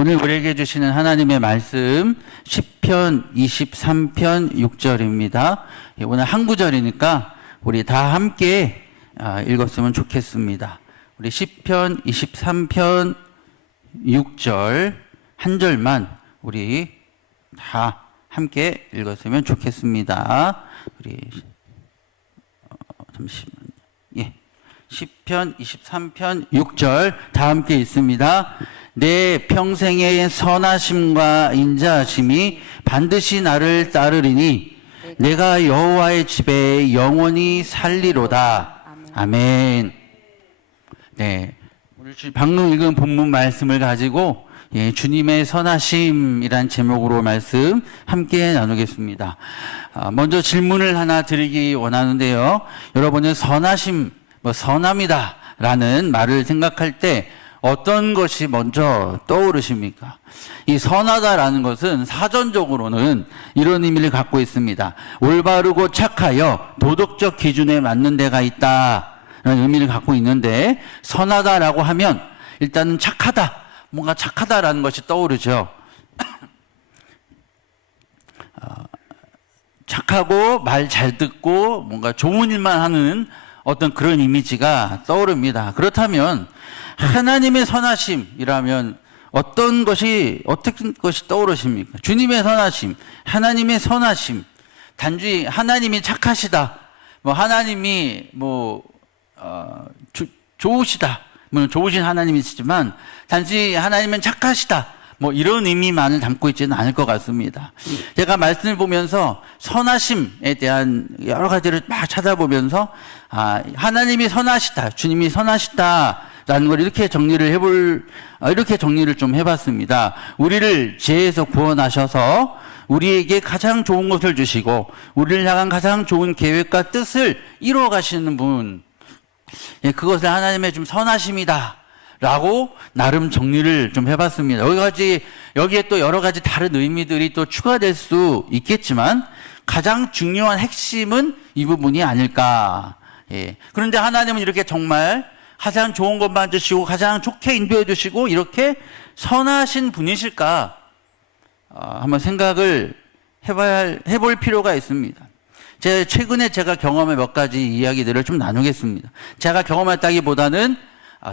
오늘 우리에게 주시는 하나님의 말씀 시편 23편 6절입니다. 오늘 한 구절이니까 우리 다 함께 읽었으면 좋겠습니다. 우리 시편 23편 6절 한 절만 우리 다 함께 읽었으면 좋겠습니다. 우리 잠시만요. 예. 시편 23편 6절 다 함께 읽습니다. 내 평생의 선하심과 인자하심이 반드시 나를 따르리니 내가 여호와의 집에 영원히 살리로다. 아멘. 네, 오늘 방금 읽은 본문 말씀을 가지고 주님의 선하심이란 제목으로 말씀 함께 나누겠습니다. 먼저 질문을 하나 드리기 원하는데요. 여러분은 선하심, 선합니다 라는 말을 생각할 때 어떤 것이 먼저 떠오르십니까? 이 선하다라는 것은 사전적으로는 이런 의미를 갖고 있습니다. 올바르고 착하여 도덕적 기준에 맞는 데가 있다라는 의미를 갖고 있는데, 선하다라고 하면 일단은 착하다, 뭔가 착하다라는 것이 떠오르죠. 착하고 말 잘 듣고 뭔가 좋은 일만 하는 어떤 그런 이미지가 떠오릅니다. 그렇다면 하나님의 선하심이라면 어떤 것이 떠오르십니까? 주님의 선하심, 하나님의 선하심, 단지 하나님이 착하시다, 하나님이 좋으시다, 좋으신 하나님이시지만 단지 하나님은 착하시다, 이런 의미만을 담고 있지는 않을 것 같습니다. 제가 말씀을 보면서 선하심에 대한 여러 가지를 막 찾아보면서 하나님이 선하시다, 주님이 선하시다 라는 걸 이렇게 정리를 좀 해봤습니다. 우리를 죄에서 구원하셔서 우리에게 가장 좋은 것을 주시고 우리를 향한 가장 좋은 계획과 뜻을 이루어 가시는 분, 그것을 하나님의 좀 선하심이다 라고 나름 정리를 좀 해봤습니다. 여기에 또 여러 가지 다른 의미들이 또 추가될 수 있겠지만 가장 중요한 핵심은 이 부분이 아닐까. 그런데 하나님은 이렇게 정말 가장 좋은 것만 주시고 가장 좋게 인도해 주시고 이렇게 선하신 분이실까? 한번 생각을 해볼 필요가 있습니다. 최근에 제가 경험한 몇 가지 이야기들을 좀 나누겠습니다. 제가 경험했다기보다는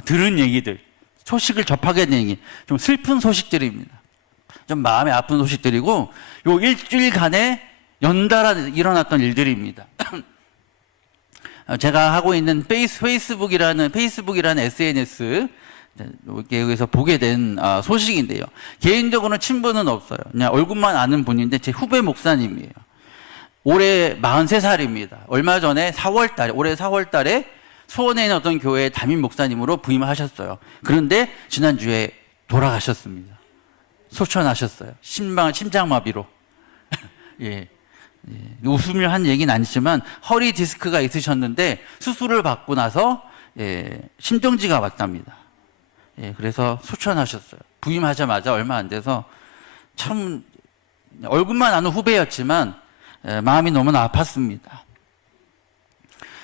들은 얘기들, 소식을 접하게 된 얘기, 좀 슬픈 소식들입니다. 좀 마음이 아픈 소식들이고, 요 일주일간에 연달아 일어났던 일들입니다. 제가 하고 있는 페이스북이라는 SNS, 여기서 보게 된 소식인데요. 개인적으로는 친분은 없어요. 그냥 얼굴만 아는 분인데 제 후배 목사님이에요. 올해 43살입니다. 얼마 전에 올해 4월 달에 수원에 있는 어떤 교회의 담임 목사님으로 부임을 하셨어요. 그런데 지난주에 돌아가셨습니다. 소천하셨어요. 심장마비로. 예. 웃으며 한 얘기는 아니지만 허리 디스크가 있으셨는데 수술을 받고 나서 심정지가 왔답니다. 그래서 소천하셨어요. 부임하자마자 얼마 안 돼서 참 얼굴만 아는 후배였지만 마음이 너무나 아팠습니다.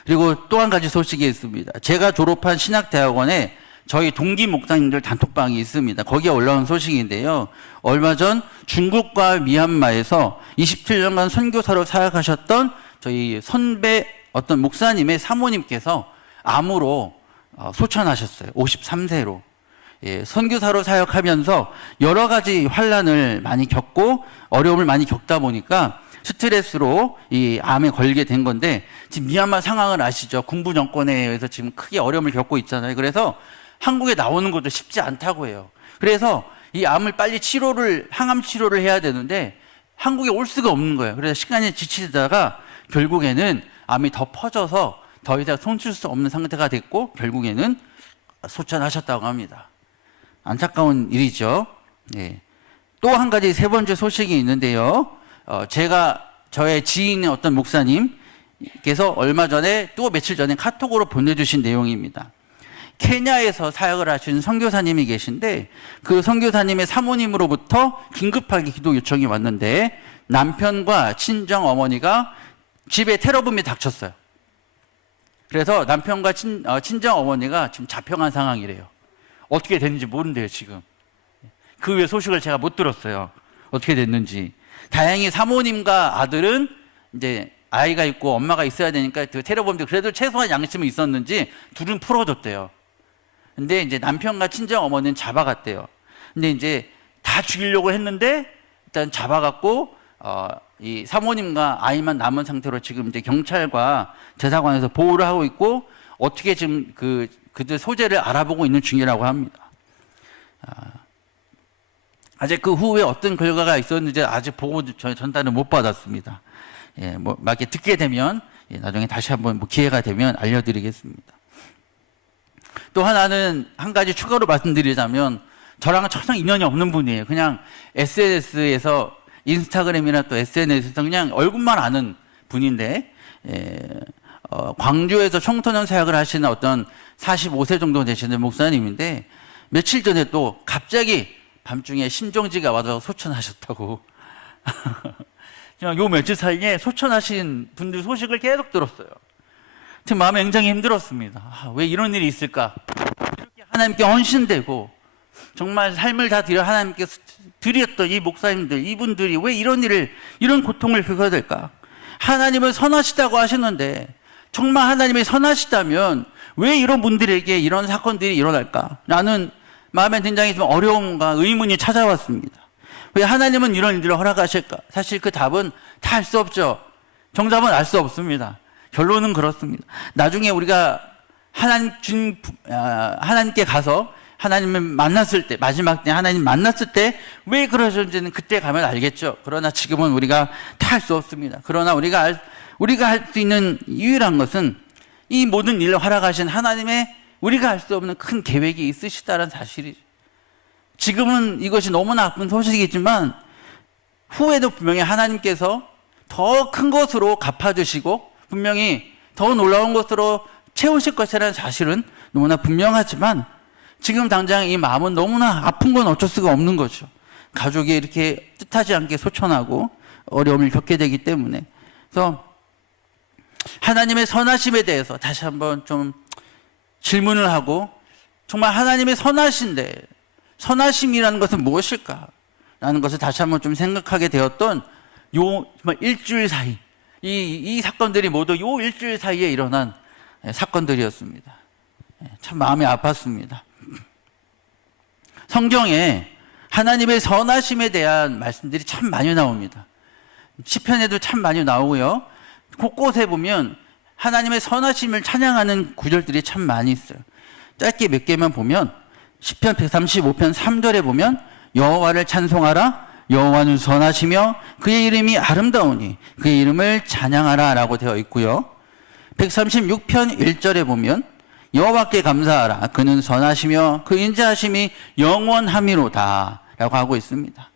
그리고 또 한 가지 소식이 있습니다. 제가 졸업한 신학대학원에 저희 동기 목사님들 단톡방이 있습니다. 거기에 올라온 소식인데요. 얼마 전 중국과 미얀마에서 27년간 선교사로 사역하셨던 저희 선배 어떤 목사님의 사모님께서 암으로 소천하셨어요. 53세로. 선교사로 사역하면서 여러 가지 환난을 많이 겪고 어려움을 많이 겪다 보니까 스트레스로 이 암에 걸리게 된 건데, 지금 미얀마 상황을 아시죠? 군부 정권에 의해서 지금 크게 어려움을 겪고 있잖아요. 그래서 한국에 나오는 것도 쉽지 않다고 해요. 그래서 이 암을 빨리 항암 치료를 해야 되는데 한국에 올 수가 없는 거예요. 그래서 시간이 지치다가 결국에는 암이 더 퍼져서 더 이상 손쓸 수 없는 상태가 됐고 결국에는 소천하셨다고 합니다. 안타까운 일이죠. 또 한 가지 세 번째 소식이 있는데요. 저의 지인의 어떤 목사님께서 얼마 전에 또 며칠 전에 카톡으로 보내주신 내용입니다. 케냐에서 사역을 하신 선교사님이 계신데 그 선교사님의 사모님으로부터 긴급하게 기도 요청이 왔는데 남편과 친정 어머니가 집에 테러범이 닥쳤어요. 그래서 남편과 친정 어머니가 지금 잡혀간 상황이래요. 어떻게 됐는지 모른대요, 지금. 그 후에 소식을 제가 못 들었어요. 어떻게 됐는지. 다행히 사모님과 아들은 이제 아이가 있고 엄마가 있어야 되니까 그 테러범들 그래도 최소한 양심은 있었는지 둘은 풀어줬대요. 근데 이제 남편과 친정 어머니는 잡아갔대요. 근데 이제 다 죽이려고 했는데 일단 잡아갔고 이 사모님과 아이만 남은 상태로 지금 이제 경찰과 대사관에서 보호를 하고 있고 어떻게 지금 그들 소재를 알아보고 있는 중이라고 합니다. 아직 그 후에 어떤 결과가 있었는지 아직 보고 전달을 못 받았습니다. 예, 뭐 이렇게 듣게 되면 나중에 다시 한번 뭐 기회가 되면 알려드리겠습니다. 또 하나는 한 가지 추가로 말씀드리자면 저랑은 전혀 인연이 없는 분이에요. 그냥 SNS에서 인스타그램이나 또 SNS에서 그냥 얼굴만 아는 분인데 광주에서 청소년 사역을 하시는 어떤 45세 정도 되시는 목사님인데 며칠 전에 또 갑자기 밤중에 심정지가 와서 소천하셨다고. 그냥 요 며칠 사이에 소천하신 분들 소식을 계속 들었어요. 제 마음이 굉장히 힘들었습니다. 왜 이런 일이 있을까? 이렇게 하나님께 헌신되고 정말 삶을 다 드려 하나님께 드렸던 이 목사님들, 이분들이 왜 이런 고통을 겪어야 될까? 하나님은 선하시다고 하시는데 정말 하나님이 선하시다면 왜 이런 분들에게 이런 사건들이 일어날까? 라는 마음에 굉장히 좀 어려움과 의문이 찾아왔습니다. 왜 하나님은 이런 일들을 허락하실까? 사실 그 답은 다 알 수 없죠. 정답은 알 수 없습니다. 결론은 그렇습니다. 나중에 우리가 하나님께 가서 하나님을 만났을 때, 마지막 때 하나님 만났을 때 왜 그러셨는지는 그때 가면 알겠죠. 그러나 지금은 우리가 다 알 수 없습니다. 그러나 우리가 할 수 있는 유일한 것은 이 모든 일을 허락하신 하나님의 우리가 알 수 없는 큰 계획이 있으시다는 사실이죠. 지금은 이것이 너무나 아픈 소식이지만 후에도 분명히 하나님께서 더 큰 것으로 갚아주시고 분명히 더 놀라운 것으로 채우실 것이라는 사실은 너무나 분명하지만 지금 당장 이 마음은 너무나 아픈 건 어쩔 수가 없는 거죠. 가족이 이렇게 뜻하지 않게 소천하고 어려움을 겪게 되기 때문에. 그래서 하나님의 선하심에 대해서 다시 한번 좀 질문을 하고 정말 하나님의 선하신데 선하심이라는 것은 무엇일까? 라는 것을 다시 한번 좀 생각하게 되었던 요 정말 일주일 사이 이 사건들이 모두 요 일주일 사이에 일어난 사건들이었습니다. 참 마음이 아팠습니다. 성경에 하나님의 선하심에 대한 말씀들이 참 많이 나옵니다. 시편에도 참 많이 나오고요. 곳곳에 보면 하나님의 선하심을 찬양하는 구절들이 참 많이 있어요. 짧게 몇 개만 보면 시편 135편 3절에 보면 여호와를 찬송하라 여호와는 선하시며 그의 이름이 아름다우니 그의 이름을 찬양하라 라고 되어 있고요. 136편 1절에 보면 여호와께 감사하라 그는 선하시며 그 인자하심이 영원함이로다 라고 하고 있습니다.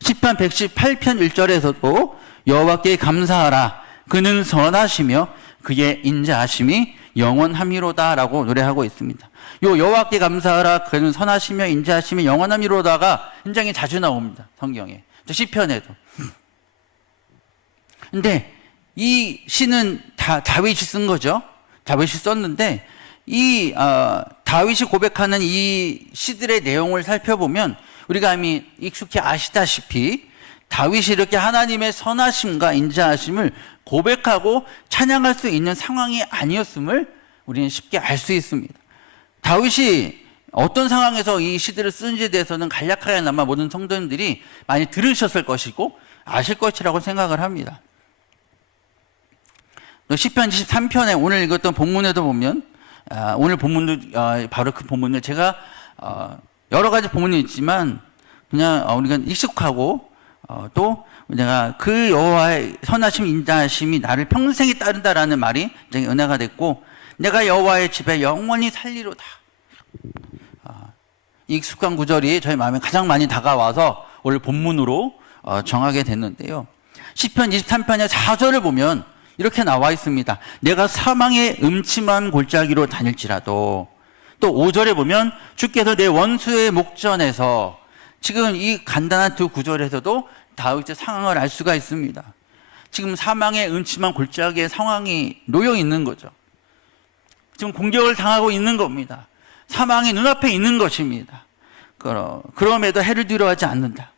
시편 118편 1절에서도 여호와께 감사하라 그는 선하시며 그의 인자하심이 영원함이로다 라고 노래하고 있습니다. 요 여호와께 감사하라 그는 선하시며 인자하심이 영원함이로다가 굉장히 자주 나옵니다. 성경에. 시편에도. 근데 이 시는 다윗이 쓴 거죠. 다윗이 썼는데 이 다윗이 고백하는 이 시들의 내용을 살펴보면 우리가 이미 익숙히 아시다시피 다윗이 이렇게 하나님의 선하심과 인자하심을 고백하고 찬양할 수 있는 상황이 아니었음을 우리는 쉽게 알 수 있습니다. 다윗이 어떤 상황에서 이 시들을 쓰는지에 대해서는 간략하게나마 모든 성도님들이 많이 들으셨을 것이고 아실 것이라고 생각을 합니다. 시편 23편에 오늘 읽었던 본문에도 보면 오늘 본문도 바로 그 본문을 제가 여러 가지 본문이 있지만 그냥 우리가 익숙하고 또 내가 그 여호와의 선하심 인자하심이 나를 평생에 따른다라는 말이 굉장히 은혜가 됐고 내가 여호와의 집에 영원히 살리로다. 익숙한 구절이 저희 마음에 가장 많이 다가와서 오늘 본문으로 정하게 됐는데요. 시편 23편의 4절을 보면 이렇게 나와 있습니다. 내가 사망의 음침한 골짜기로 다닐지라도 또 5절에 보면 주께서 내 원수의 목전에서 지금 이 간단한 두 구절에서도 다윗의 상황을 알 수가 있습니다. 지금 사망의 음침한 골짜기의 상황이 놓여 있는 거죠. 지금 공격을 당하고 있는 겁니다. 사망이 눈앞에 있는 것입니다. 그럼에도 해를 두려워하지 않는다.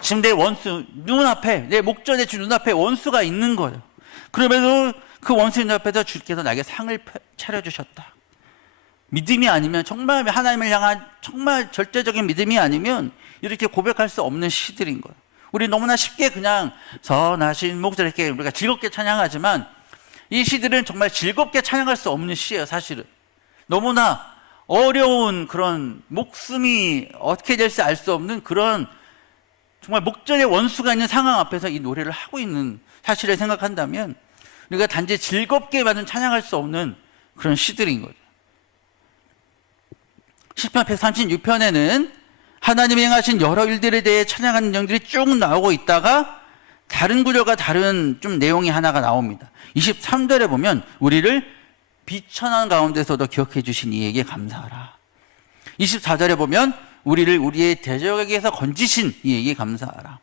지금 내 원수 눈앞에, 내 목전에 주 눈앞에 원수가 있는 거예요. 그럼에도 그 원수의 눈앞에서 주께서 나에게 상을 차려주셨다. 믿음이 아니면, 정말 하나님을 향한 정말 절대적인 믿음이 아니면 이렇게 고백할 수 없는 시들인 거예요. 우리 너무나 쉽게 그냥 선하신 목자 이렇게 우리가 즐겁게 찬양하지만 이 시들은 정말 즐겁게 찬양할 수 없는 시예요. 사실은 너무나 어려운 그런 목숨이 어떻게 될지 알 수 없는 그런 정말 목전에 원수가 있는 상황 앞에서 이 노래를 하고 있는 사실을 생각한다면 우리가 단지 즐겁게만은 찬양할 수 없는 그런 시들인 거죠. 시편 136편에는 하나님이 행하신 여러 일들에 대해 찬양하는 내용들이 쭉 나오고 있다가 다른 구절과 다른 좀 내용이 하나가 나옵니다. 23절에 보면 우리를 비천한 가운데서도 기억해 주신 이에게 감사하라. 24절에 보면 우리를 우리의 대적에게서 건지신 이에게 감사하라.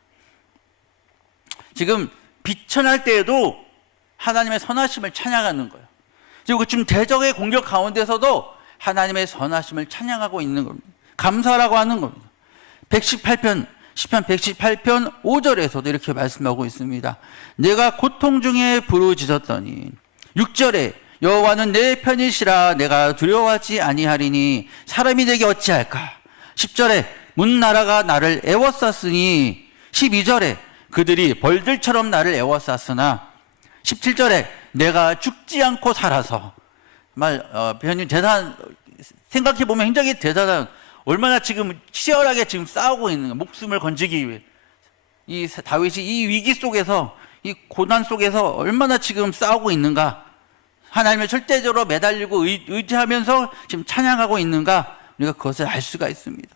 지금 비천할 때에도 하나님의 선하심을 찬양하는 거예요. 그리고 지금 대적의 공격 가운데서도 하나님의 선하심을 찬양하고 있는 겁니다. 감사라고 하는 겁니다. 118편, 시편 118편 5절에서도 이렇게 말씀하고 있습니다. 내가 고통 중에 부르짖었더니 6절에 여호와는 내 편이시라 내가 두려워하지 아니하리니 사람이 내게 어찌할까. 10절에 문나라가 나를 애워쌌으니 12절에 그들이 벌들처럼 나를 애워쌌으나 17절에 내가 죽지 않고 살아서 정말 변님 대단 생각해보면 굉장히 대단한 얼마나 지금 치열하게 지금 싸우고 있는 목숨을 건지기 위해 이 다윗이 이 위기 속에서 이 고난 속에서 얼마나 지금 싸우고 있는가 하나님을 절대적으로 매달리고 의지하면서 지금 찬양하고 있는가 우리가 그것을 알 수가 있습니다.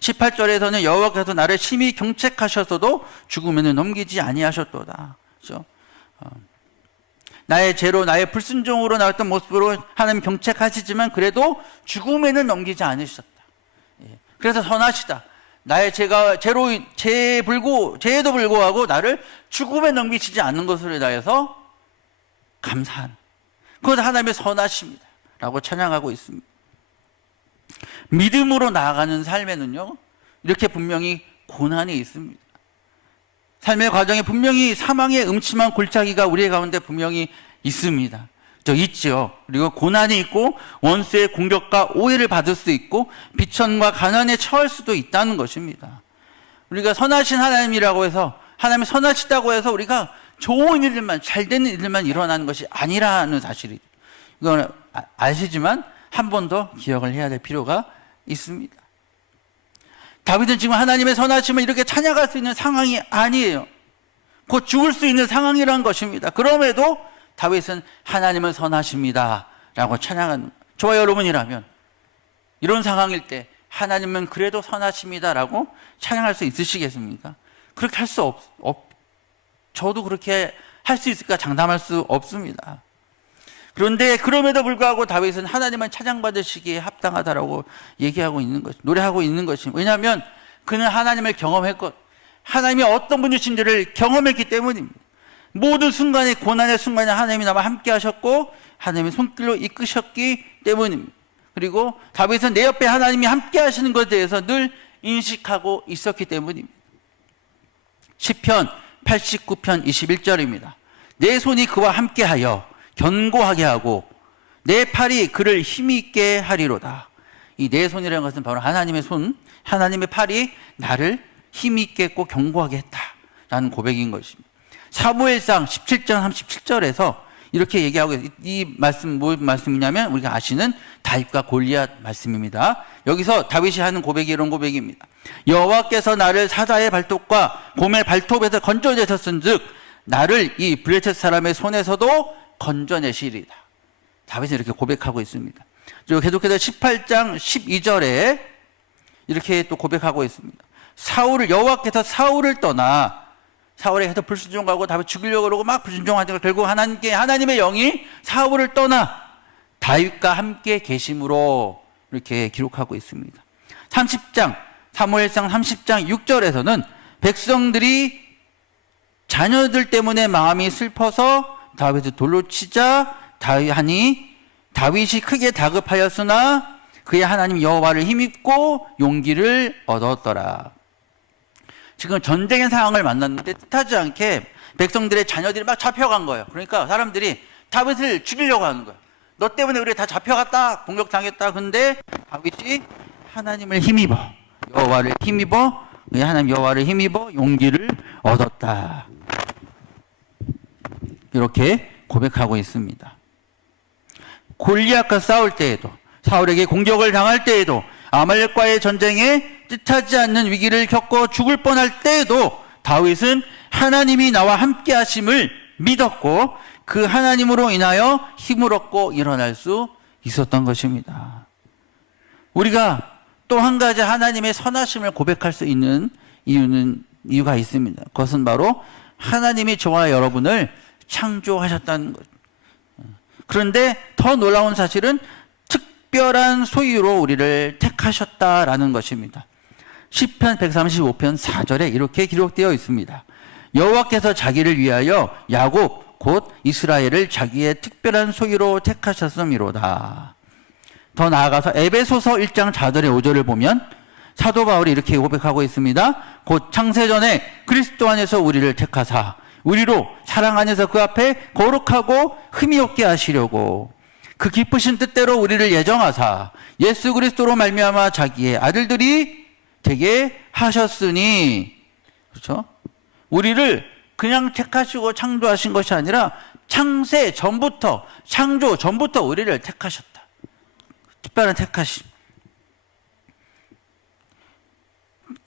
18절에서는 여호와께서 나를 심히 경책하셨어도 죽음에는 넘기지 아니하셨도다. 그렇죠? 나의 죄로 나의 불순종으로 나왔던 모습으로 하나님 경책하시지만 그래도 죽음에는 넘기지 않으셨다. 그래서 선하시다. 나의 죄에도 불구하고 나를 죽음에 넘기시지 않는 것으로 인하여서 감사하는 그것 하나님의 선하십니다 라고 찬양하고 있습니다. 믿음으로 나아가는 삶에는요 이렇게 분명히 고난이 있습니다. 삶의 과정에 분명히 사망의 음침한 골짜기가 우리 가운데 분명히 있습니다. 있죠. 그리고 고난이 있고 원수의 공격과 오해를 받을 수 있고 비천과 가난에 처할 수도 있다는 것입니다. 우리가 선하신 하나님이라고 해서 하나님이 선하시다고 해서 우리가 좋은 일들만 잘 되는 일들만 일어나는 것이 아니라는 사실이죠. 이건 아시지만 한 번 더 기억을 해야 될 필요가 있습니다. 다윗은 지금 하나님의 선하심을 이렇게 찬양할 수 있는 상황이 아니에요. 곧 죽을 수 있는 상황이라는 것입니다. 그럼에도 다윗은 하나님은 선하십니다 라고 찬양하는 저와 여러분이라면 이런 상황일 때 하나님은 그래도 선하십니다 라고 찬양할 수 있으시겠습니까? 그렇게 할 수 저도 그렇게 할 수 있을까 장담할 수 없습니다. 그런데 그럼에도 불구하고 다윗은 하나님은 찬양받으시기에 합당하다라고 얘기하고 있는 것, 노래하고 있는 것입니다. 왜냐하면 그는 하나님을 경험했고 하나님이 어떤 분이신지를 경험했기 때문입니다. 모든 순간에 고난의 순간에 하나님이 나와 함께 하셨고 하나님의 손길로 이끄셨기 때문입니다. 그리고 다윗은 내 옆에 하나님이 함께 하시는 것에 대해서 늘 인식하고 있었기 때문입니다. 시편 89편 21절입니다. 내 손이 그와 함께하여 견고하게 하고 내 팔이 그를 힘있게 하리로다. 이 내 손이라는 것은 바로 하나님의 손, 하나님의 팔이 나를 힘있게 했고 견고하게 했다라는 고백인 것입니다. 사무엘상 17장 37절에서 이렇게 얘기하고 있어요. 이 말씀 무슨 말씀이냐면 우리가 아시는 다윗과 골리앗 말씀입니다. 여기서 다윗이 하는 고백이 이런 고백입니다. 여호와께서 나를 사자의 발톱과 곰의 발톱에서 건져내셨은즉 나를 이 블레셋 사람의 손에서도 건져내시리다. 다윗은 이렇게 고백하고 있습니다. 그리고 계속해서 18장 12절에 이렇게 또 고백하고 있습니다. 여호와께서 사울을 떠나 사울에게 해서 불순종하고 다윗 죽이려고 그러고 막 불순종하니까 결국 하나님의 영이 사울을 떠나 다윗과 함께 계심으로 이렇게 기록하고 있습니다. 사무엘상 30장 6절에서는 백성들이 자녀들 때문에 마음이 슬퍼서 다윗을 돌로 치자 다윗이 크게 다급하였으나 그의 하나님 여호와를 힘입고 용기를 얻었더라. 지금 전쟁의 상황을 만났는데 뜻하지 않게 백성들의 자녀들이 막 잡혀간 거예요. 그러니까 사람들이 다윗을 죽이려고 하는 거예요. 너 때문에 우리 다 잡혀갔다, 공격당했다. 근데 다윗이 하나님을 힘입어, 여호와를 힘입어, 하나님 여호와를 힘입어 용기를 얻었다. 이렇게 고백하고 있습니다. 골리앗과 싸울 때에도, 사울에게 공격을 당할 때에도, 아말렉과의 전쟁에 뜻하지 않는 위기를 겪고 죽을 뻔할 때에도 다윗은 하나님이 나와 함께 하심을 믿었고 그 하나님으로 인하여 힘을 얻고 일어날 수 있었던 것입니다. 우리가 또 한 가지 하나님의 선하심을 고백할 수 있는 이유가 있습니다. 그것은 바로 하나님이 저와 여러분을 창조하셨다는 것. 그런데 더 놀라운 사실은 특별한 소유로 우리를 택하셨다라는 것입니다. 시편 135편 4절에 이렇게 기록되어 있습니다. 여호와께서 자기를 위하여 야곱 곧 이스라엘을 자기의 특별한 소유로 택하셨음이로다. 더 나아가서 에베소서 1장 4절의 5절을 보면 사도 바울이 이렇게 고백하고 있습니다. 곧 창세전에 그리스도 안에서 우리를 택하사 우리로 사랑 안에서 그 앞에 거룩하고 흠이 없게 하시려고 그 기쁘신 뜻대로 우리를 예정하사 예수 그리스도로 말미암아 자기의 아들들이 되게 하셨으니. 그렇죠? 우리를 그냥 택하시고 창조하신 것이 아니라 창세 전부터, 창조 전부터 우리를 택하셨다. 특별한 택하심.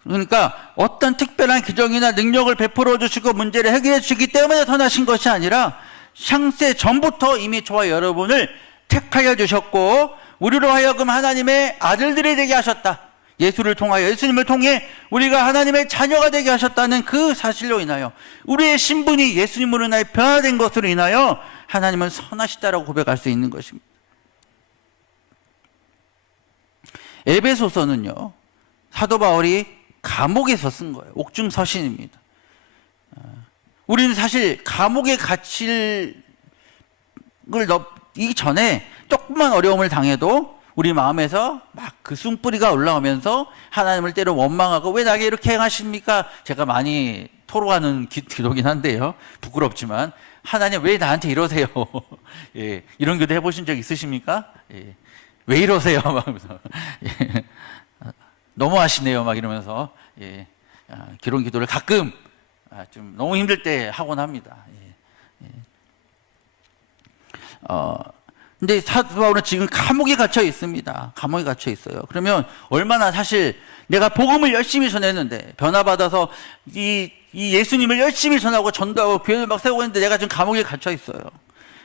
그러니까 어떤 특별한 기적이나 능력을 베풀어 주시고 문제를 해결해 주시기 때문에 선하신 것이 아니라 창세 전부터 이미 저와 여러분을 택하여 주셨고 우리로 하여금 하나님의 아들들이 되게 하셨다. 예수를 통하여, 예수님을 통해 우리가 하나님의 자녀가 되게 하셨다는 그 사실로 인하여 우리의 신분이 예수님으로 인하여 변화된 것으로 인하여 하나님은 선하시다라고 고백할 수 있는 것입니다. 에베소서는요, 사도 바울이 감옥에서 쓴 거예요. 옥중 서신입니다. 우리는 사실 감옥에 갇힐 걸 넣기 전에 조금만 어려움을 당해도 우리 마음에서 막 그 숭뿌리가 올라오면서 하나님을 때로 원망하고 왜 나에게 이렇게 행하십니까? 제가 많이 토로하는 기도긴 한데요. 부끄럽지만 하나님 왜 나한테 이러세요? 예, 이런 기도 해보신 적 있으십니까? 예, 왜 이러세요? 막 예, 너무하시네요. 막 이러면서 예, 그런 기도를 가끔 좀 너무 힘들 때 하곤 합니다. 예, 근데 사도 바울은 지금 감옥에 갇혀 있습니다. 감옥에 갇혀 있어요. 그러면 얼마나 사실 내가 복음을 열심히 전했는데 변화받아서 이 예수님을 열심히 전하고 전도하고 교회를 막 세우고 있는데 내가 지금 감옥에 갇혀 있어요.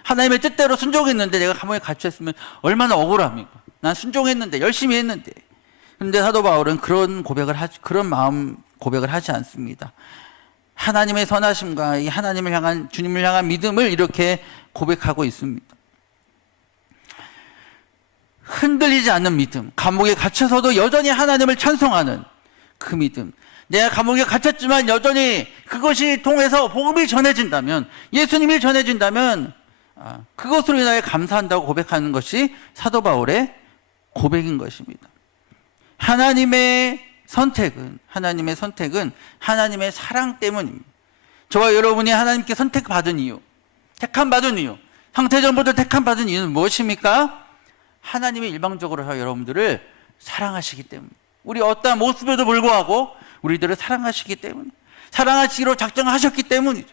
하나님의 뜻대로 순종했는데 내가 감옥에 갇혀 있으면 얼마나 억울합니까? 난 순종했는데 열심히 했는데. 그런데 사도 바울은 그런 마음 고백을 하지 않습니다. 하나님의 선하심과 이 하나님을 향한 주님을 향한 믿음을 이렇게 고백하고 있습니다. 흔들리지 않는 믿음, 감옥에 갇혀서도 여전히 하나님을 찬송하는 그 믿음. 내가 감옥에 갇혔지만 여전히 그것이 통해서 복음이 전해진다면, 예수님이 전해진다면 그것으로 인하여 감사한다고 고백하는 것이 사도 바울의 고백인 것입니다. 하나님의 선택은 하나님의 사랑 때문입니다. 저와 여러분이 하나님께 선택받은 이유, 택함받은 이유, 형태전부터 택함받은 이유는 무엇입니까? 하나님이 일방적으로 여러분들을 사랑하시기 때문에, 우리 어떠한 모습에도 불구하고 우리들을 사랑하시기 때문에, 사랑하시기로 작정하셨기 때문이죠.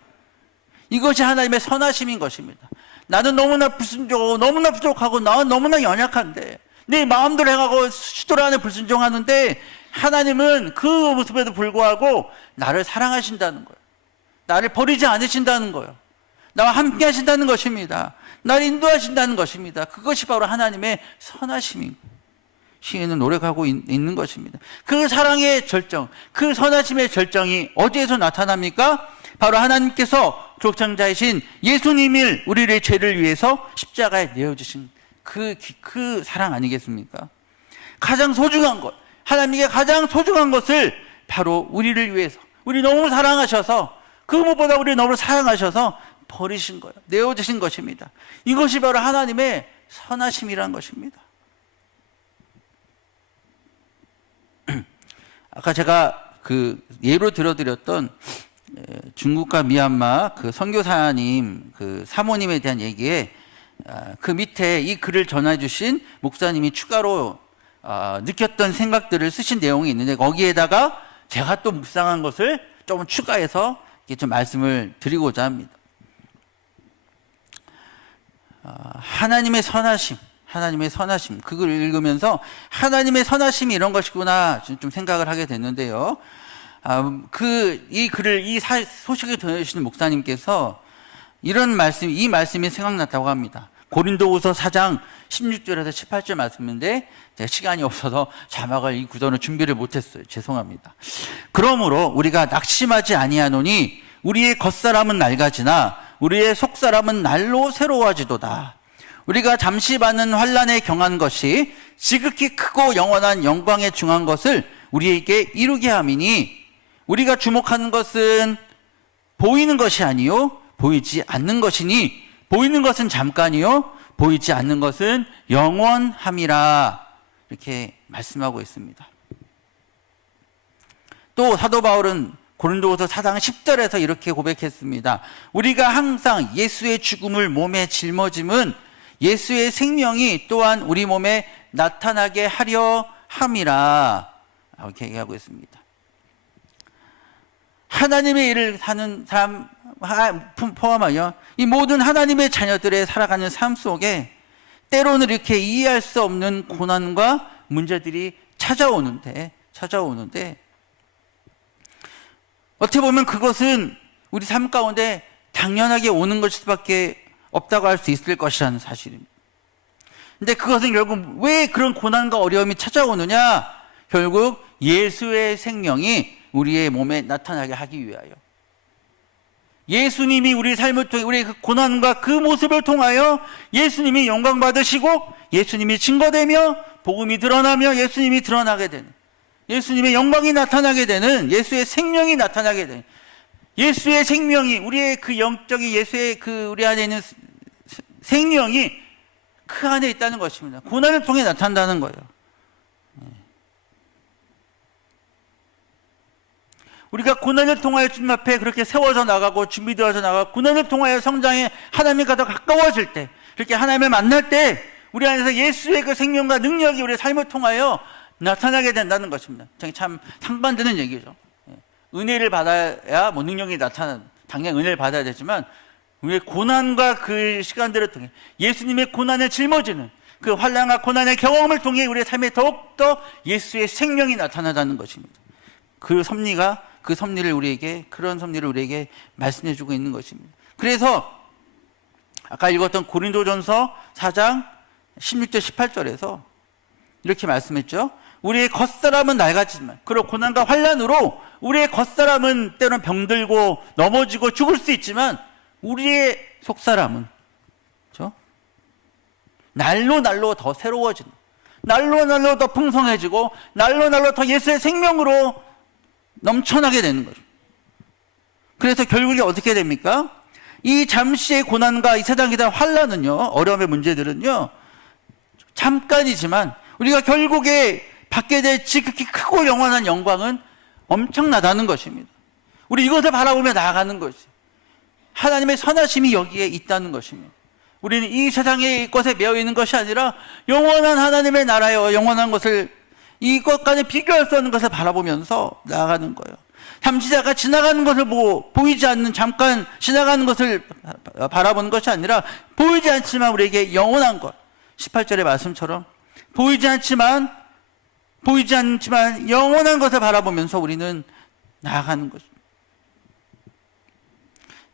이것이 하나님의 선하심인 것입니다. 나는 너무나 불순종하고 너무나 부족하고 나는 너무나 연약한데 내 마음대로 행하고 수시대로 안에 불순종하는데 하나님은 그 모습에도 불구하고 나를 사랑하신다는 거예요. 나를 버리지 않으신다는 거예요. 나와 함께 하신다는 것입니다. 나를 인도하신다는 것입니다. 그것이 바로 하나님의 선하심인 거예요. 시인은 노력하고 있는 것입니다. 그 사랑의 절정, 그 선하심의 절정이 어디에서 나타납니까? 바로 하나님께서 독생자이신 예수님을 우리의 죄를 위해서 십자가에 내어주신 그 사랑 아니겠습니까? 가장 소중한 것, 하나님께 가장 소중한 것을 바로 우리를 위해서, 우리 너무 사랑하셔서, 그 무엇보다 우리 너무 사랑하셔서 버리신 거예요. 내어주신 것입니다. 이것이 바로 하나님의 선하심이라는 것입니다. 아까 제가 그 예로 들어드렸던 중국과 미얀마 그 선교사님 그 사모님에 대한 얘기에 그 밑에 이 글을 전해 주신 목사님이 추가로 느꼈던 생각들을 쓰신 내용이 있는데 거기에다가 제가 또 묵상한 것을 조금 추가해서 이렇게 좀 말씀을 드리고자 합니다. 하나님의 선하심, 하나님의 선하심. 그걸 읽으면서 하나님의 선하심이 이런 것이구나 좀 생각을 하게 됐는데요. 이 글을, 이 소식을 전해주시는 목사님께서 이런 말씀, 이 말씀이 생각났다고 합니다. 고린도후서 4장 16절에서 18절 말씀인데 제가 시간이 없어서 자막을 이 구절을 준비를 못했어요. 죄송합니다. 그러므로 우리가 낙심하지 아니하노니 우리의 겉사람은 낡아지나 우리의 속사람은 날로 새로워지도다. 우리가 잠시 받는 환난에 경한 것이 지극히 크고 영원한 영광에 중한 것을 우리에게 이루게 함이니 우리가 주목하는 것은 보이는 것이 아니요 보이지 않는 것이니 보이는 것은 잠깐이요 보이지 않는 것은 영원함이라 이렇게 말씀하고 있습니다. 또 사도 바울은 고린도후서 4장 10절에서 이렇게 고백했습니다. 우리가 항상 예수의 죽음을 몸에 짊어짐은 예수의 생명이 또한 우리 몸에 나타나게 하려 함이라 이렇게 얘기하고 있습니다. 하나님의 일을 사는 사람 포함하여 이 모든 하나님의 자녀들의 살아가는 삶 속에 때로는 이렇게 이해할 수 없는 고난과 문제들이 찾아오는데 어떻게 보면 그것은 우리 삶 가운데 당연하게 오는 것일 수밖에 없다고 할 수 있을 것이라는 사실입니다. 근데 그것은 결국 왜 그런 고난과 어려움이 찾아오느냐? 결국 예수의 생명이 우리의 몸에 나타나게 하기 위하여 예수님이 우리 삶을 통해 우리의 그 고난과 그 모습을 통하여 예수님이 영광 받으시고 예수님이 증거되며 복음이 드러나며 예수님이 드러나게 되는 예수님의 영광이 나타나게 되는 예수의 생명이 나타나게 되는 예수의 생명이 우리의 그 영적인 예수의 그 우리 안에 있는 생명이 그 안에 있다는 것입니다. 고난을 통해 나타난다는 거예요. 우리가 고난을 통하여 주님 앞에 그렇게 세워져 나가고 준비되어져 나가고 고난을 통하여 성장해 하나님과 더 가까워질 때 그렇게 하나님을 만날 때 우리 안에서 예수의 그 생명과 능력이 우리의 삶을 통하여 나타나게 된다는 것입니다. 참 상반되는 얘기죠. 은혜를 받아야 뭐 능력이 나타나는 당연히 은혜를 받아야 되지만 우리의 고난과 그 시간들을 통해 예수님의 고난을 짊어지는 그 환난과 고난의 경험을 통해 우리의 삶에 더욱더 예수의 생명이 나타나다는 것입니다. 그 섭리를 우리에게 그런 섭리를 우리에게 말씀해 주고 있는 것입니다. 그래서 아까 읽었던 고린도전서 4장 16절 18절에서 이렇게 말씀했죠. 우리의 겉사람은 낡아지지만 그리고 고난과 환난으로 우리의 겉사람은 때로는 병들고 넘어지고 죽을 수 있지만 우리의 속사람은 그렇죠? 날로 더 새로워지는 날로 더 풍성해지고 날로 더 예수의 생명으로 넘쳐나게 되는 거죠. 그래서 결국에 어떻게 됩니까? 이 잠시의 고난과 이 세상에 대한 환난은요, 어려움의 문제들은요, 잠깐이지만 우리가 결국에 받게 될 지극히 크고 영원한 영광은 엄청나다는 것입니다. 우리 이것을 바라보며 나아가는 것이 하나님의 선하심이 여기에 있다는 것입니다. 우리는 이 세상의 것에 매여 있는 것이 아니라 영원한 하나님의 나라여 영원한 것을 이것과는 비교할 수 없는 것을 바라보면서 나아가는 거예요. 잠시자가 지나가는 것을 보이지 않는 잠깐 지나가는 것을 바라보는 것이 아니라 보이지 않지만 우리에게 영원한 것 18절의 말씀처럼 보이지 않지만 영원한 것을 바라보면서 우리는 나아가는 것입니다.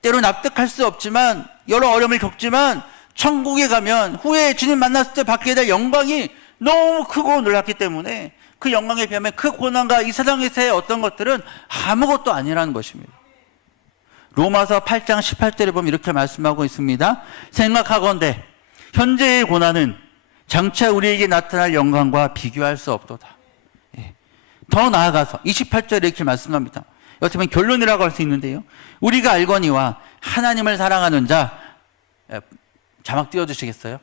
때로 납득할 수 없지만 여러 어려움을 겪지만 천국에 가면 후에 주님 만났을 때 받게 될 영광이 너무 크고 놀랍기 때문에 그 영광에 비하면 그 고난과 이 세상에서의 어떤 것들은 아무것도 아니라는 것입니다. 로마서 8장 18절에 보면 이렇게 말씀하고 있습니다. 생각하건대 현재의 고난은 장차 우리에게 나타날 영광과 비교할 수 없도다. 더 나아가서 28절에 이렇게 말씀합니다. 어떻게 보면 결론이라고 할 수 있는데요. 우리가 알거니와 하나님을 사랑하는 자 자막 띄워주시겠어요?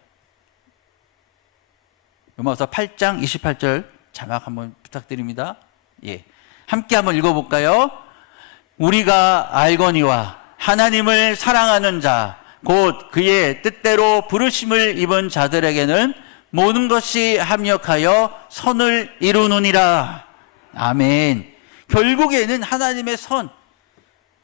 로마서 8장 28절 자막 한번 부탁드립니다. 예. 함께 한번 읽어볼까요? 우리가 알거니와 하나님을 사랑하는 자, 곧 그의 뜻대로 부르심을 입은 자들에게는 모든 것이 합력하여 선을 이루느니라. 아멘. 결국에는 하나님의 선,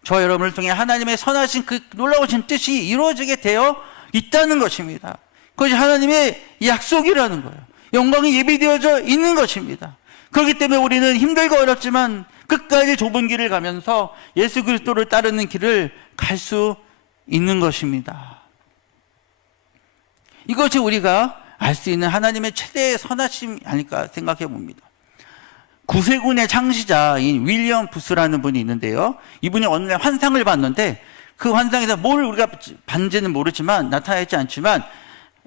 저 여러분을 통해 하나님의 선하신 그 놀라우신 뜻이 이루어지게 되어 있다는 것입니다. 그것이 하나님의 약속이라는 거예요. 영광이 예비되어져 있는 것입니다. 그렇기 때문에 우리는 힘들고 어렵지만 끝까지 좁은 길을 가면서 예수 그리스도를 따르는 길을 갈 수 있는 것입니다. 이것이 우리가 알 수 있는 하나님의 최대의 선하심이 아닐까 생각해 봅니다. 구세군의 창시자인 윌리엄 부스라는 분이 있는데요. 이분이 어느 날 환상을 봤는데 그 환상에서 뭘 우리가 봤는지는 모르지만 나타나 있지 않지만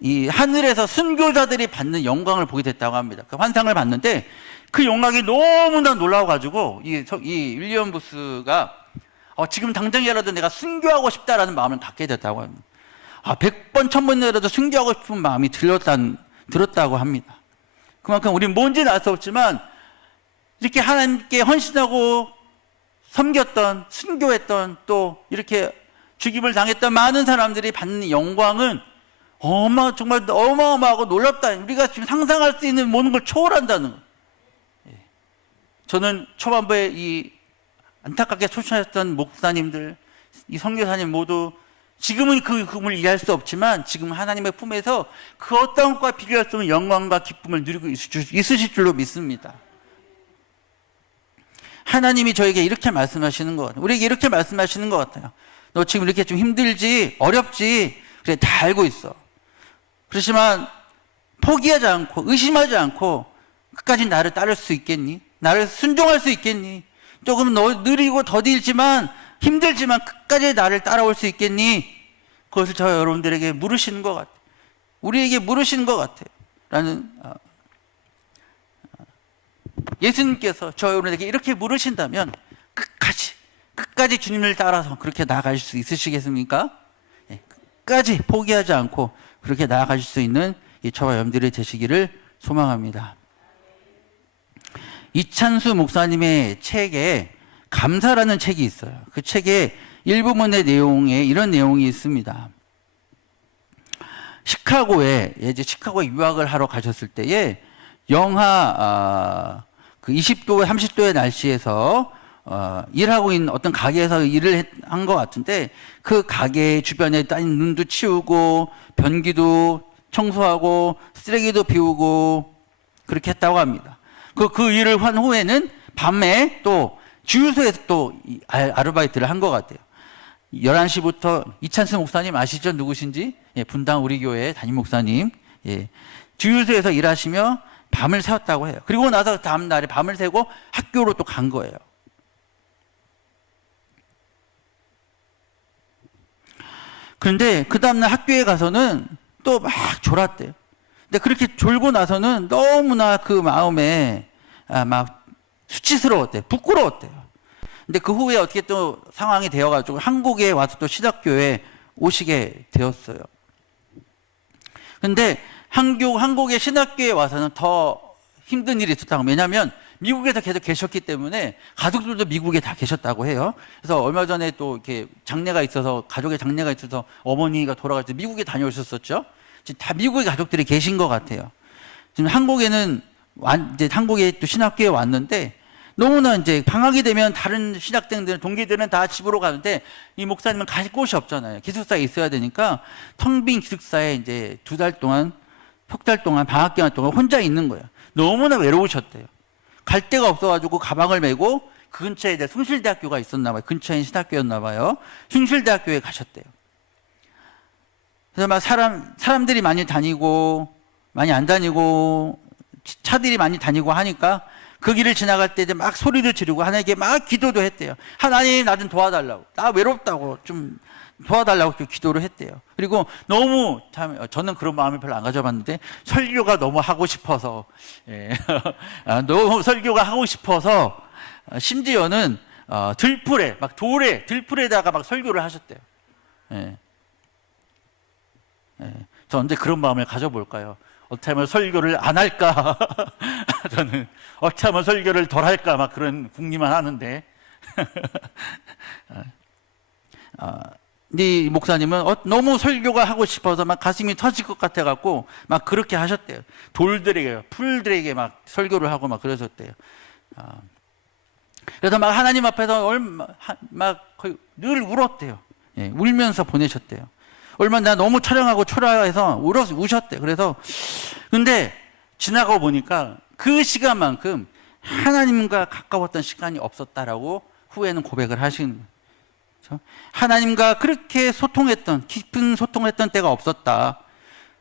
이 하늘에서 순교자들이 받는 영광을 보게 됐다고 합니다. 그 환상을 봤는데 그 영광이 너무나 놀라워가지고 이 윌리엄 부스가 지금 당장이라도 내가 순교하고 싶다라는 마음을 갖게 됐다고 합니다. 100번, 1000번이라도 순교하고 싶은 마음이 들었다고 합니다. 그만큼 우리는 뭔지는 알 수 없지만 이렇게 하나님께 헌신하고 섬겼던, 순교했던, 또 이렇게 죽임을 당했던 많은 사람들이 받는 영광은 정말 어마어마하고 놀랍다. 우리가 지금 상상할 수 있는 모든 걸 초월한다는 거예요. 저는 초반부에 이 안타깝게 소천하셨던 목사님들, 이 선교사님 모두 지금은 그 꿈을 이해할 수 없지만 지금 하나님의 품에서 그 어떤 것과 비교할 수 없는 영광과 기쁨을 누리고 있으실 줄로 믿습니다. 하나님이 저에게 이렇게 말씀하시는 것 같아요. 우리에게 이렇게 말씀하시는 것 같아요. 너 지금 이렇게 좀 힘들지, 어렵지, 그래, 다 알고 있어. 그렇지만 포기하지 않고 의심하지 않고 끝까지 나를 따를 수 있겠니? 나를 순종할 수 있겠니? 조금 느리고 더딜지만 힘들지만 끝까지 나를 따라올 수 있겠니? 그것을 저 여러분들에게 물으시는 것 같아요. 우리에게 물으시는 것 같아요. 라는 예수님께서 저 여러분에게 이렇게 물으신다면 끝까지 주님을 따라서 그렇게 나아가실 수 있으시겠습니까? 끝까지 포기하지 않고 그렇게 나아가실 수 있는 저와 여러분들이 되시기를 소망합니다. 이찬수 목사님의 책에 감사라는 책이 있어요. 그 책의 일부분의 내용에 이런 내용이 있습니다. 시카고에 유학을 하러 가셨을 때에 영하 그 20도, 30도의 날씨에서 일하고 있는 어떤 가게에서 일을 한 것 같은데 그 가게 주변에 눈도 치우고 변기도 청소하고 쓰레기도 비우고 그렇게 했다고 합니다. 그 일을 한 후에는 밤에 또 주유소에서 또 아르바이트를 한 것 같아요. 11시부터 이찬수 목사님 아시죠? 누구신지? 분당 우리 교회 담임 목사님. 주유소에서 일하시며 밤을 새웠다고 해요. 그리고 나서 다음 날에 밤을 새고 학교로 또 간 거예요. 그런데 그 다음날 학교에 가서는 또 막 졸았대요. 근데 그렇게 졸고 나서는 너무나 그 마음에 막 수치스러웠대요. 부끄러웠대요. 근데 그 후에 어떻게 또 상황이 되어가지고 한국에 와서 또 신학교에 오시게 되었어요. 근데 한국의 신학교에 와서는 더 힘든 일이 있었다고. 왜냐하면 미국에서 계속 계셨기 때문에 가족들도 미국에 다 계셨다고 해요. 그래서 얼마 전에 또 이렇게 가족의 장례가 있어서 어머니가 돌아갈 때 미국에 다녀오셨었죠. 지금 다 미국의 가족들이 계신 것 같아요. 지금 한국에 또 신학교에 왔는데 너무나 이제 방학이 되면 다른 신학생들, 동기들은 다 집으로 가는데 이 목사님은 갈 곳이 없잖아요. 기숙사에 있어야 되니까 텅 빈 기숙사에 이제 석 달 동안 방학 기간 동안 혼자 있는 거예요. 너무나 외로우셨대요. 갈 데가 없어가지고 가방을 메고 그 근처에 이제 숭실대학교가 있었나 봐요. 근처에 신학교였나 봐요. 숭실대학교에 가셨대요. 그래서 막 사람들이 많이 다니고 많이 안 다니고 차들이 많이 다니고 하니까 그 길을 지나갈 때 이제 막 소리를 지르고 하나님께 막 기도도 했대요. 하나님 나 좀 도와달라고. 나 외롭다고 좀 도와달라고 기도를 했대요. 그리고 너무 저는 그런 마음을 별로 안 가져봤는데 설교가 너무 하고 싶어서 너무 설교가 하고 싶어서 심지어는 들풀에다가 막 설교를 하셨대요. 저 언제 그런 마음을 가져볼까요? 어떻게 하면 설교를 안 할까? 저는 어떻게 하면 설교를 덜 할까? 막 그런 궁리만 하는데. 네 목사님은 너무 설교가 하고 싶어서 막 가슴이 터질 것 같아 갖고 막 그렇게 하셨대요. 돌들에게, 풀들에게 막 설교를 하고 막 그러셨대요. 그래서 막 하나님 앞에서 막 거의 늘 울었대요. 예, 울면서 보내셨대요. 얼마나 나 너무 촬영하고 초라해서 우셨대요. 그래서 근데 지나고 보니까 그 시간만큼 하나님과 가까웠던 시간이 없었다라고 후에는 고백을 하시는 거예요. 하나님과 그렇게 소통했던, 깊은 소통했던 때가 없었다.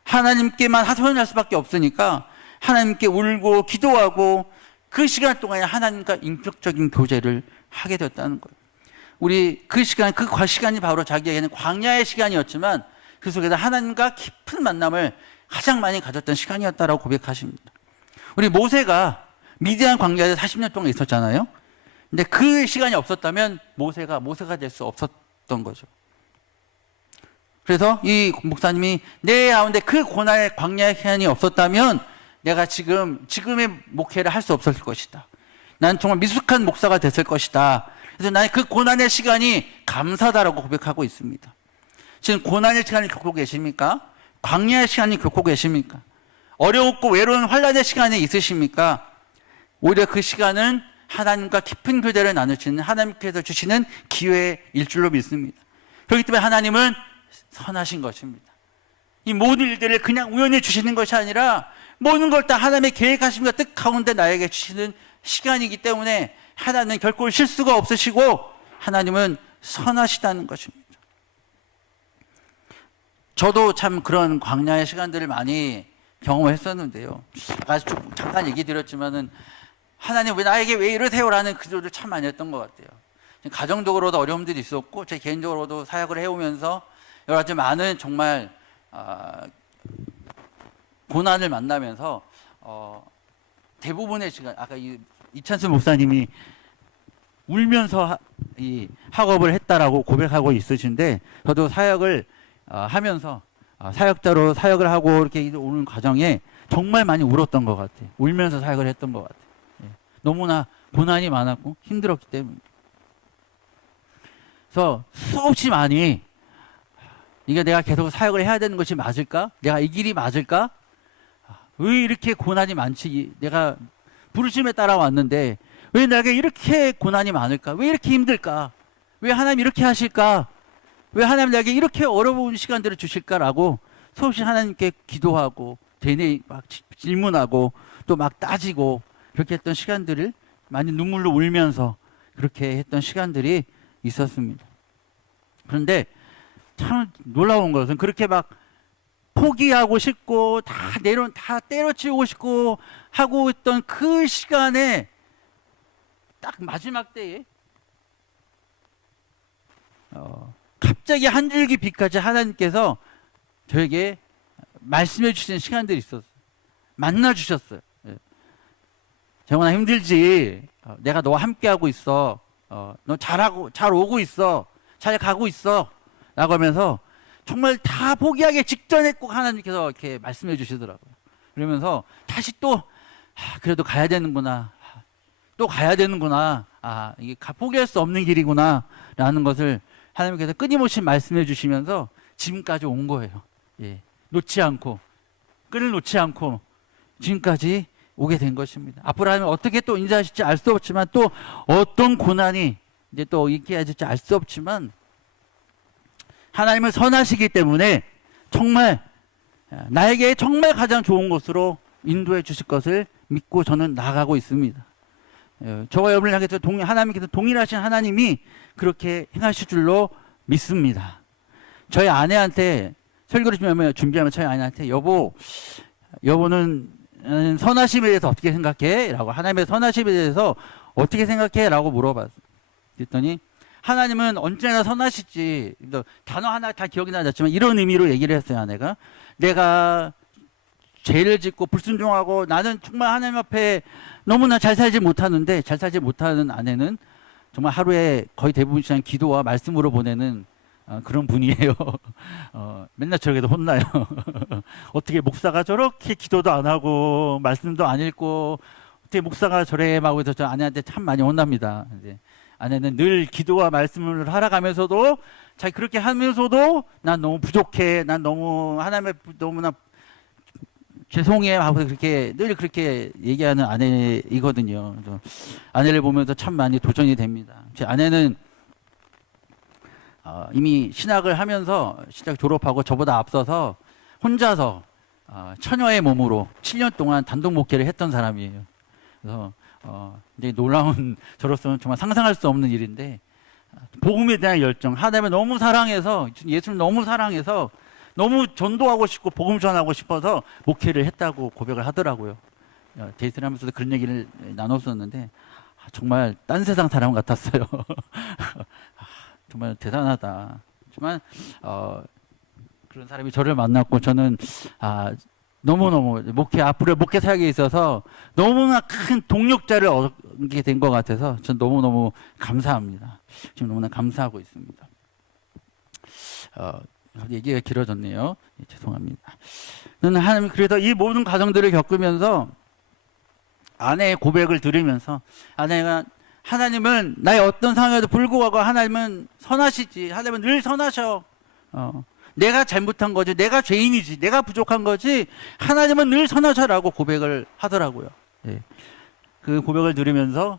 하나님께만 하소연할 수밖에 없으니까 하나님께 울고 기도하고 그 시간 동안에 하나님과 인격적인 교제를 하게 되었다는 거예요. 우리 그 시간이 바로 자기에게는 광야의 시간이었지만 그 속에서 하나님과 깊은 만남을 가장 많이 가졌던 시간이었다라고 고백하십니다. 우리 모세가 미디안 광야에 40년 동안 있었잖아요. 근데 그 시간이 없었다면 모세가 될 수 없었던 거죠. 그래서 이 목사님이 내 가운데 그 고난의 광야의 시간이 없었다면 내가 지금의 목회를 할 수 없었을 것이다. 난 정말 미숙한 목사가 됐을 것이다. 그래서 나의 그 고난의 시간이 감사다라고 고백하고 있습니다. 지금 고난의 시간을 겪고 계십니까? 광야의 시간이 겪고 계십니까? 어렵고 외로운 환난의 시간이 있으십니까? 오히려 그 시간은 하나님과 깊은 교제를 나누시는 하나님께서 주시는 기회일 줄로 믿습니다. 그렇기 때문에 하나님은 선하신 것입니다. 이 모든 일들을 그냥 우연히 주시는 것이 아니라 모든 걸 다 하나님의 계획하심과 뜻 가운데 나에게 주시는 시간이기 때문에 하나님은 결코 실수가 없으시고 하나님은 선하시다는 것입니다. 저도 참 그런 광야의 시간들을 많이 경험했었는데요. 아까 잠깐 얘기 드렸지만은 하나님 나에게 왜 이러세요라는 기도를 참 많이 했던 것 같아요. 가정적으로도 어려움들이 있었고 제 개인적으로도 사역을 해오면서 여러 가지 많은 정말 고난을 만나면서 대부분의 시간 아까 이찬수 목사님이 울면서 이 학업을 했다라고 고백하고 있으신데 저도 사역을 하면서 사역자로 사역을 하고 이렇게 오는 과정에 정말 많이 울었던 것 같아요. 울면서 사역을 했던 것 같아요. 너무나 고난이 많았고 힘들었기 때문에. 그래서 수없이 많이 이게 내가 계속 사역을 해야 되는 것이 맞을까? 내가 이 길이 맞을까? 왜 이렇게 고난이 많지? 내가 부르심에 따라왔는데 왜 내게 이렇게 고난이 많을까? 왜 이렇게 힘들까? 왜 하나님 이렇게 하실까? 왜 하나님 내게 이렇게 어려운 시간들을 주실까라고 수없이 하나님께 기도하고 막 질문하고 또 막 따지고 그렇게 했던 시간들을 많이 눈물로 울면서 그렇게 했던 시간들이 있었습니다. 그런데 참 놀라운 것은 그렇게 막 포기하고 싶고 다 때려치우고 싶고 하고 있던 그 시간에 딱 마지막 때에 갑자기 한 줄기 빛까지 하나님께서 저에게 말씀해 주시는 시간들이 있었어요. 만나 주셨어요. 정원아 힘들지. 내가 너와 함께하고 있어. 너 잘 오고 있어. 잘 가고 있어. 라고 하면서 정말 다 포기하기 직전에 꼭 하나님께서 이렇게 말씀해 주시더라고요. 그러면서 다시 또 그래도 가야 되는구나. 또 가야 되는구나. 이게 포기할 수 없는 길이구나. 라는 것을 하나님께서 끊임없이 말씀해 주시면서 지금까지 온 거예요. 예. 놓지 않고 끈을 놓지 않고 지금까지 오게 된 것입니다. 앞으로 하면 어떻게 또 인자하실지 알 수 없지만 또 어떤 고난이 이제 또 있게 해질지 알 수 없지만 하나님은 선하시기 때문에 정말 나에게 정말 가장 좋은 곳으로 인도해 주실 것을 믿고 저는 나아가고 있습니다. 저와 여러분을 향해서 하나님께서 동일하신 하나님이 그렇게 행하실 줄로 믿습니다. 저희 아내한테 설교를 준비하면 저희 아내한테 여보는 선하심에 대해서 어떻게 생각해? 라고 하나님의 선하심에 대해서 어떻게 생각해? 라고 물어봤어요. 그랬더니 하나님은 언제나 선하시지. 단어 하나 다 기억이 나지 않지만 이런 의미로 얘기를 했어요. 아내가 내가 죄를 짓고 불순종하고 나는 정말 하나님 앞에 너무나 잘 살지 못하는데 잘 살지 못하는 아내는 정말 하루에 거의 대부분 시간 기도와 말씀으로 보내는 그런 분이에요. 맨날 저에게도 혼나요. 어떻게 목사가 저렇게 기도도 안 하고 말씀도 안 읽고 어떻게 목사가 저래 막 해서 저 아내한테 참 많이 혼납니다. 이제 아내는 늘 기도와 말씀을 하라가면서도 자기 그렇게 하면서도 난 너무 부족해, 난 너무 하나님의 너무나 죄송해 하고 그렇게 늘 그렇게 얘기하는 아내이거든요. 그래서 아내를 보면서 참 많이 도전이 됩니다. 제 아내는 이미 신학을 하면서 신학 졸업하고 저보다 앞서서 혼자서 처녀의 몸으로 7년 동안 단독 목회를 했던 사람이에요. 그래서 이제 놀라운 저로서는 정말 상상할 수 없는 일인데 복음에 대한 열정, 하나님을 너무 사랑해서 예수를 너무 사랑해서 너무 전도하고 싶고 복음 전하고 싶어서 목회를 했다고 고백을 하더라고요. 데이트를 하면서도 그런 얘기를 나눴었는데 정말 딴 세상 사람 같았어요. 정말 대단하다. 하지만 그런 사람이 저를 만났고 저는 너무너무 앞으로 목회 사역에 있어서 너무나 큰 동력자를 얻게 된 것 같아서 전 너무너무 감사합니다. 지금 너무나 감사하고 있습니다. 얘기가 길어졌네요. 죄송합니다. 저는 하나님 그래서 이 모든 과정들을 겪으면서 아내의 고백을 들으면서 아내가 하나님은 나의 어떤 상황에도 불구하고 하나님은 선하시지. 하나님은 늘 선하셔. 내가 잘못한 거지. 내가 죄인이지. 내가 부족한 거지. 하나님은 늘 선하셔라고 고백을 하더라고요. 네. 그 고백을 들으면서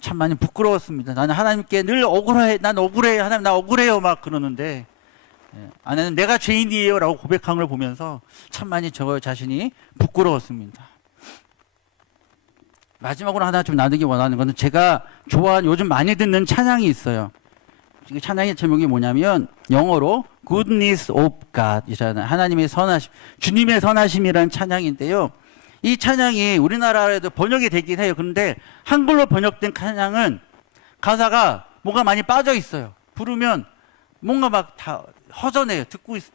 참 많이 부끄러웠습니다. 나는 하나님께 늘 억울해. 난 억울해. 하나님 나 억울해요. 막 그러는데 아내는 내가 죄인이에요 라고 고백한 걸 보면서 참 많이 저 자신이 부끄러웠습니다. 마지막으로 하나 좀 나누기 원하는 것은 제가 좋아하는 요즘 많이 듣는 찬양이 있어요. 이 찬양의 제목이 뭐냐면 영어로 Goodness of God 이잖아요. 하나님의 선하심, 주님의 선하심이라는 찬양인데요. 이 찬양이 우리나라에도 번역이 되긴 해요. 그런데 한글로 번역된 찬양은 가사가 뭔가 많이 빠져 있어요. 부르면 뭔가 막 다 허전해요.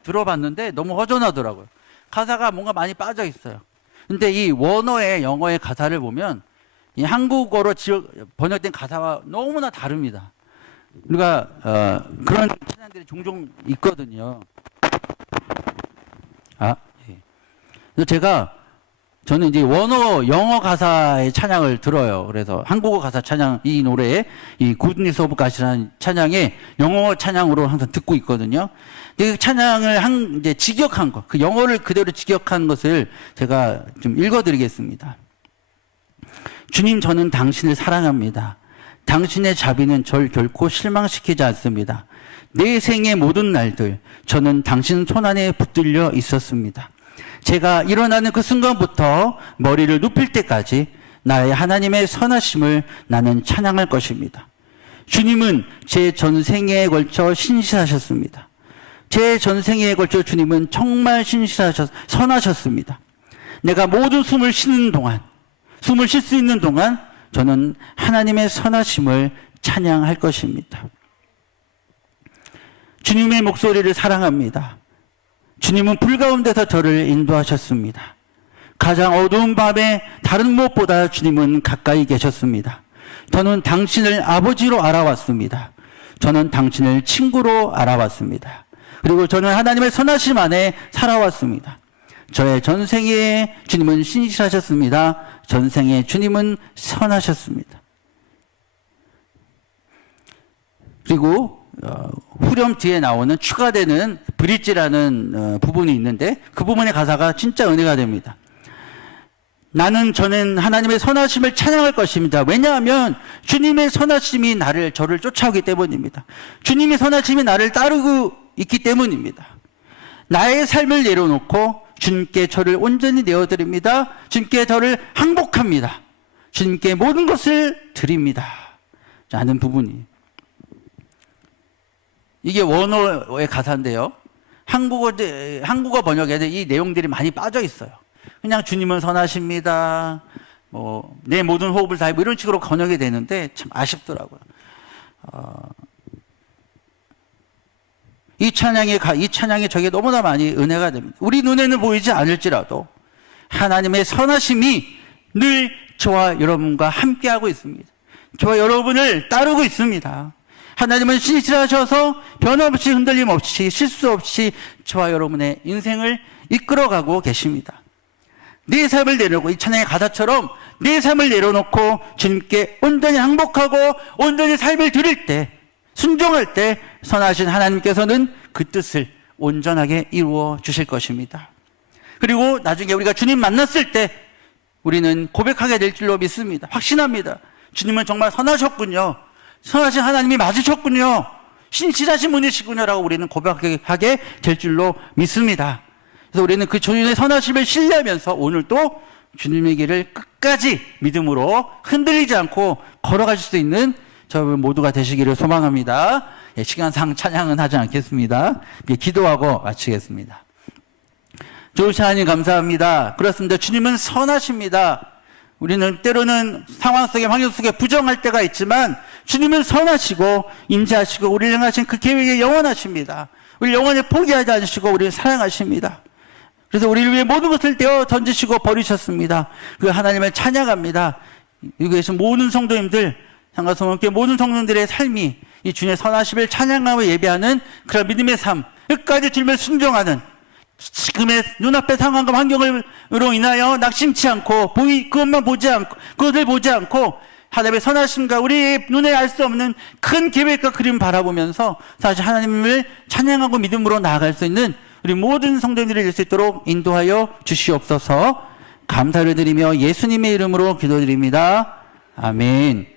들어봤는데 너무 허전하더라고요. 가사가 뭔가 많이 빠져 있어요. 근데 이 원어의 영어의 가사를 보면 이 한국어로 번역된 가사와 너무나 다릅니다. 우리가 그런 찬양들이 종종 있거든요. 예. 그래서 저는 이제 원어 영어 가사의 찬양을 들어요. 그래서 한국어 가사 찬양 이 노래에 이 굿니스 오브 갓이라는 찬양의 영어 찬양으로 항상 듣고 있거든요. 그 찬양을 이제 직역한 것, 그 영어를 그대로 직역한 것을 제가 좀 읽어드리겠습니다. 주님, 저는 당신을 사랑합니다. 당신의 자비는 절 결코 실망시키지 않습니다. 내 생의 모든 날들 저는 당신 손안에 붙들려 있었습니다. 제가 일어나는 그 순간부터 머리를 눕힐 때까지 나의 하나님의 선하심을 나는 찬양할 것입니다. 주님은 제 전생에 걸쳐 신실하셨습니다. 제 전생에 걸쳐 주님은 정말 선하셨습니다. 내가 모든 숨을 쉴 수 있는 동안 저는 하나님의 선하심을 찬양할 것입니다. 주님의 목소리를 사랑합니다. 주님은 불 가운데서 저를 인도하셨습니다. 가장 어두운 밤에 다른 무엇보다 주님은 가까이 계셨습니다. 저는 당신을 아버지로 알아왔습니다. 저는 당신을 친구로 알아왔습니다. 그리고 저는 하나님의 선하심 안에 살아왔습니다. 저의 전생에 주님은 신실하셨습니다. 전생에 주님은 선하셨습니다. 그리고 후렴 뒤에 나오는 추가되는 브릿지라는 부분이 있는데 그 부분의 가사가 진짜 은혜가 됩니다. 저는 하나님의 선하심을 찬양할 것입니다. 왜냐하면 주님의 선하심이 저를 쫓아오기 때문입니다. 주님의 선하심이 나를 따르고 있기 때문입니다. 나의 삶을 내려놓고 주님께 저를 온전히 내어드립니다. 주님께 저를 항복합니다. 주님께 모든 것을 드립니다. 라는 부분이 이게 원어의 가사인데요. 한국어 번역에는 이 내용들이 많이 빠져 있어요. 그냥 주님은 선하십니다. 내 모든 호흡을 다해 이런 식으로 번역이 되는데 참 아쉽더라고요. 이 찬양이 저에게 너무나 많이 은혜가 됩니다. 우리 눈에는 보이지 않을지라도 하나님의 선하심이 늘 저와 여러분과 함께하고 있습니다. 저와 여러분을 따르고 있습니다. 하나님은 신실하셔서 변함없이 흔들림 없이 실수 없이 저와 여러분의 인생을 이끌어가고 계십니다. 내 삶을 내려놓고 이 찬양의 가사처럼 내 삶을 내려놓고 주님께 온전히 항복하고 온전히 삶을 드릴 때, 순종할 때 선하신 하나님께서는 그 뜻을 온전하게 이루어 주실 것입니다. 그리고 나중에 우리가 주님 만났을 때 우리는 고백하게 될 줄로 믿습니다. 확신합니다. 주님은 정말 선하셨군요. 선하신 하나님이 맞으셨군요. 신실하신 분이시군요. 라고 우리는 고백하게 될 줄로 믿습니다. 그래서 우리는 그 주님의 선하심을 신뢰하면서 오늘도 주님의 길을 끝까지 믿음으로 흔들리지 않고 걸어가실 수 있는 저희 모두가 되시기를 소망합니다. 예, 시간상 찬양은 하지 않겠습니다. 예, 기도하고 마치겠습니다. 좋으신 하나님 감사합니다. 그렇습니다. 주님은 선하십니다. 우리는 때로는 상황 속에 환경 속에 부정할 때가 있지만 주님은 선하시고 임재하시고 우리를 향하신 그 계획에 영원하십니다. 우리 영원히 포기하지 않으시고 우리를 사랑하십니다. 그래서 우리를 위해 모든 것을 떼어 던지시고 버리셨습니다. 그 하나님을 찬양합니다. 여기 계신 모든 성도님들, 상가소원교회 모든 성도님들의 삶이 이 주님의 선하심을 찬양하며 예배하는 그런 믿음의 삶, 끝까지 주님을 순종하는, 지금의 눈앞의 상황과 환경으로 인하여 낙심치 않고 그것만 보지 않고 그것을 보지 않고 하나님의 선하심과 우리의 눈에 알 수 없는 큰 계획과 그림 바라보면서 사실 하나님을 찬양하고 믿음으로 나아갈 수 있는 우리 모든 성도님들이 될 수 있도록 인도하여 주시옵소서. 감사를 드리며 예수님의 이름으로 기도드립니다. 아멘.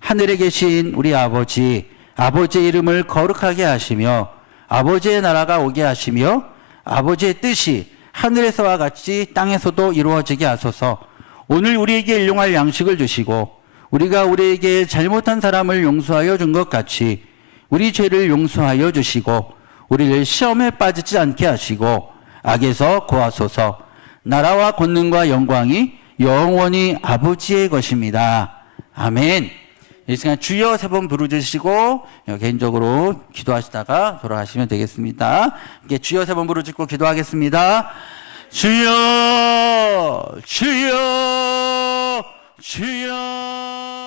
하늘에 계신 우리 아버지, 아버지의 이름을 거룩하게 하시며 아버지의 나라가 오게 하시며 아버지의 뜻이 하늘에서와 같이 땅에서도 이루어지게 하소서. 오늘 우리에게 일용할 양식을 주시고 우리가 우리에게 잘못한 사람을 용서하여 준 것 같이 우리 죄를 용서하여 주시고 우리를 시험에 빠지지 않게 하시고 악에서 구하소서. 나라와 권능과 영광이 영원히 아버지의 것입니다. 아멘. 이 시간 주여 3번 부르짖으시고 개인적으로 기도하시다가 돌아가시면 되겠습니다. 이렇게 주여 3번 부르짖고 기도하겠습니다. 주여 주여 주여